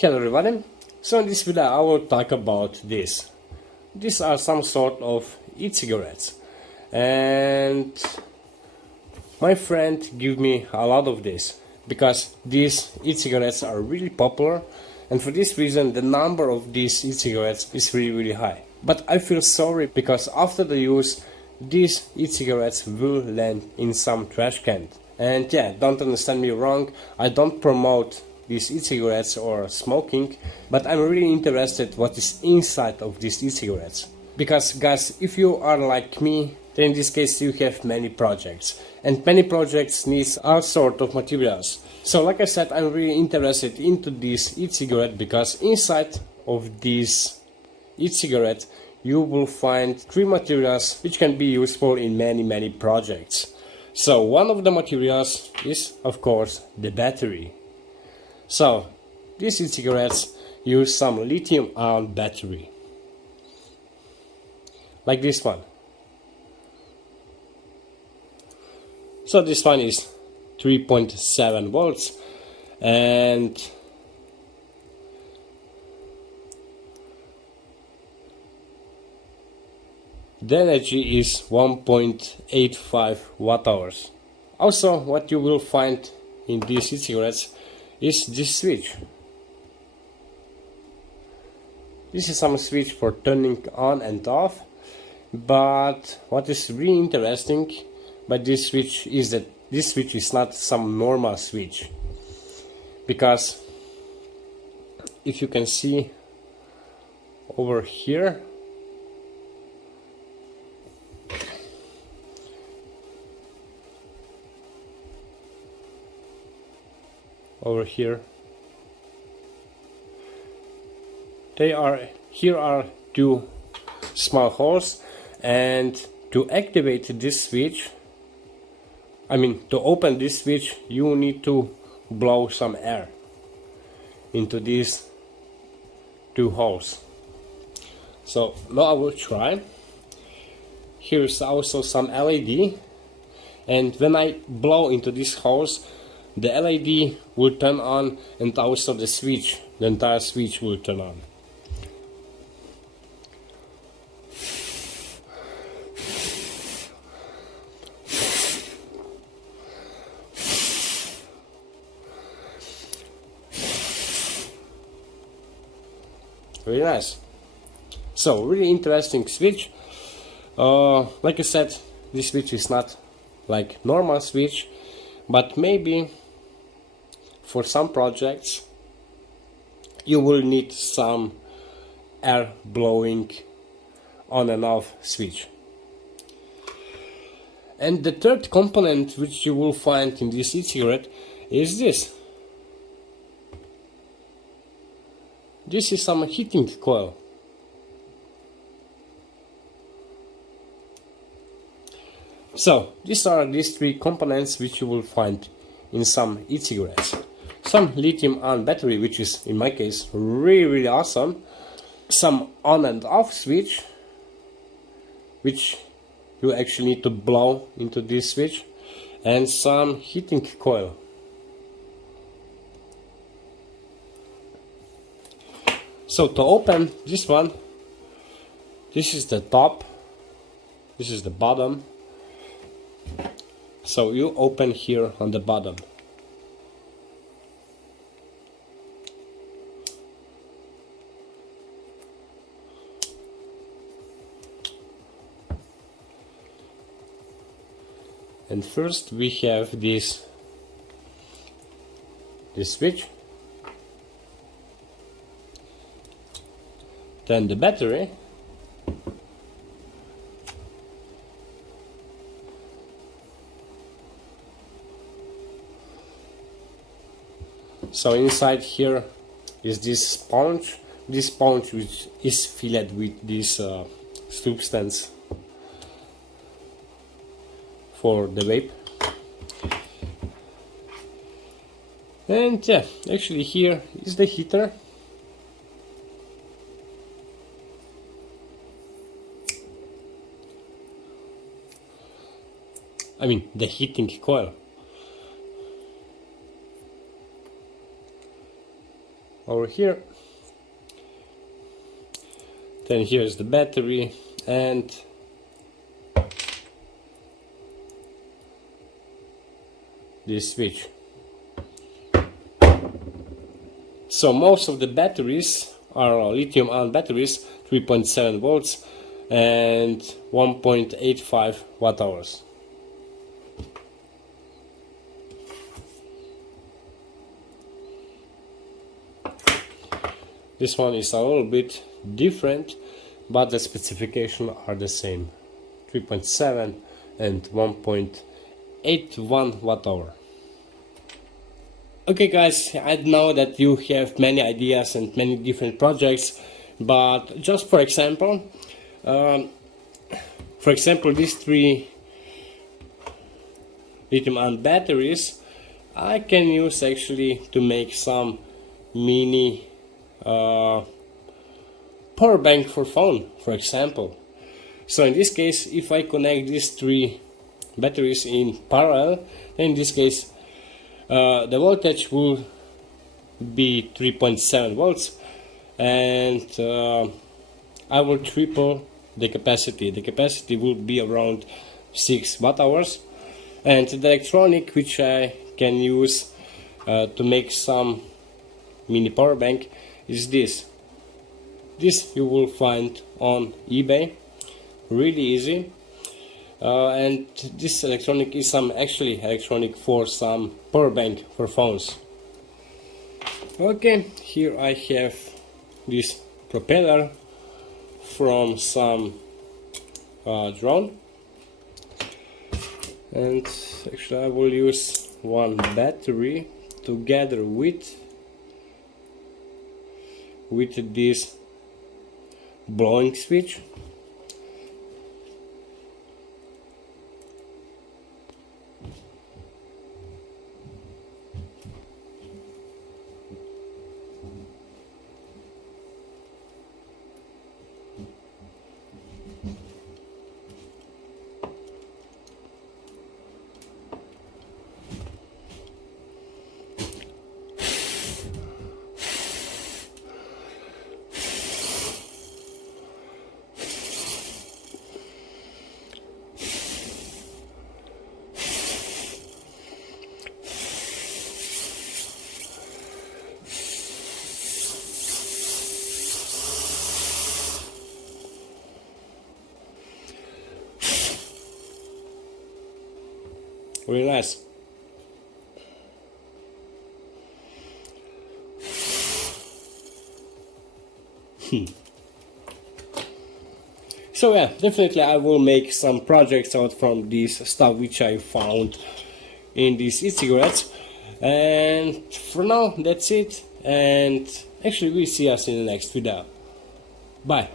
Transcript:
Hello everybody. So in this video I will talk about this. These are some sort of e-cigarettes, and my friend gave me a lot of this because these e-cigarettes are really popular, and for this reason the number of these e-cigarettes is really high. But I feel sorry because after the use these e-cigarettes will land in some trash can. And yeah, don't understand me wrong, I don't promote these e-cigarettes or smoking, but I'm really interested what is inside of these e-cigarettes. Because guys, if you are like me, then in this case you have many projects, and many projects needs all sort of materials. So like I said, I'm really interested into this e-cigarette because inside of this e-cigarette you will find three materials which can be useful in many projects. So one of the materials is of course the battery. So these e-cigarettes use some lithium-ion battery, like this one. So this one is 3.7 volts, and the energy is 1.85 watt-hours. Also, what you will find in these e-cigarettes is this switch. This is some switch for turning on and off, but what is really interesting by this switch is that this switch is not some normal switch, because if you can see over here, here are two small holes, and to activate this switch, to open this switch, you need to blow some air into these two holes. So now I will try. Here's also some LED, and when I blow into these holes, the LED will turn on, and also the switch, the entire switch will turn on. Very nice. So really interesting switch. Like I said, this switch is not like normal switch, but maybe for some projects you will need some air blowing on and off switch. And the third component which you will find in this e-cigarette is this. This is some heating coil. So these are these three components which you will find in some e-cigarettes. Some lithium-ion battery, which is in my case really awesome. Some on and off switch, which you actually need to blow into this switch, and some heating coil. So to open this one, this is the top, this is the bottom. So you open here on the bottom. And first we have this switch, then the battery, so inside here is this sponge which is filled with this substance for the vape. And yeah, actually here is the heater. The heating coil. over here. Then here's the battery and this switch. So most of the batteries are lithium-ion batteries, 3.7 volts and 1.85 watt hours. This one is a little bit different, but the specifications are the same, 3.7 and 1.81 watt hour. Okay guys, I know that you have many ideas and many different projects, but just for example, these 3 lithium-ion batteries I can use actually to make some mini power bank for phone, for example. So in this case, if I connect these 3 batteries in parallel, then in this case the voltage will be 3.7 volts, and I will triple the capacity. The capacity will be around 6 watt hours, and the electronic which I can use to make some mini power bank is this. This you will find on eBay, really easy. And this electronic is actually electronic for some power bank for phones. Okay, here I have this propeller from some drone, and actually I will use one battery together with this blowing switch. Really nice. So yeah, definitely I will make some projects out from this stuff which I found in these e-cigarettes. And for now, that's it. And actually we'll see us in the next video. Bye.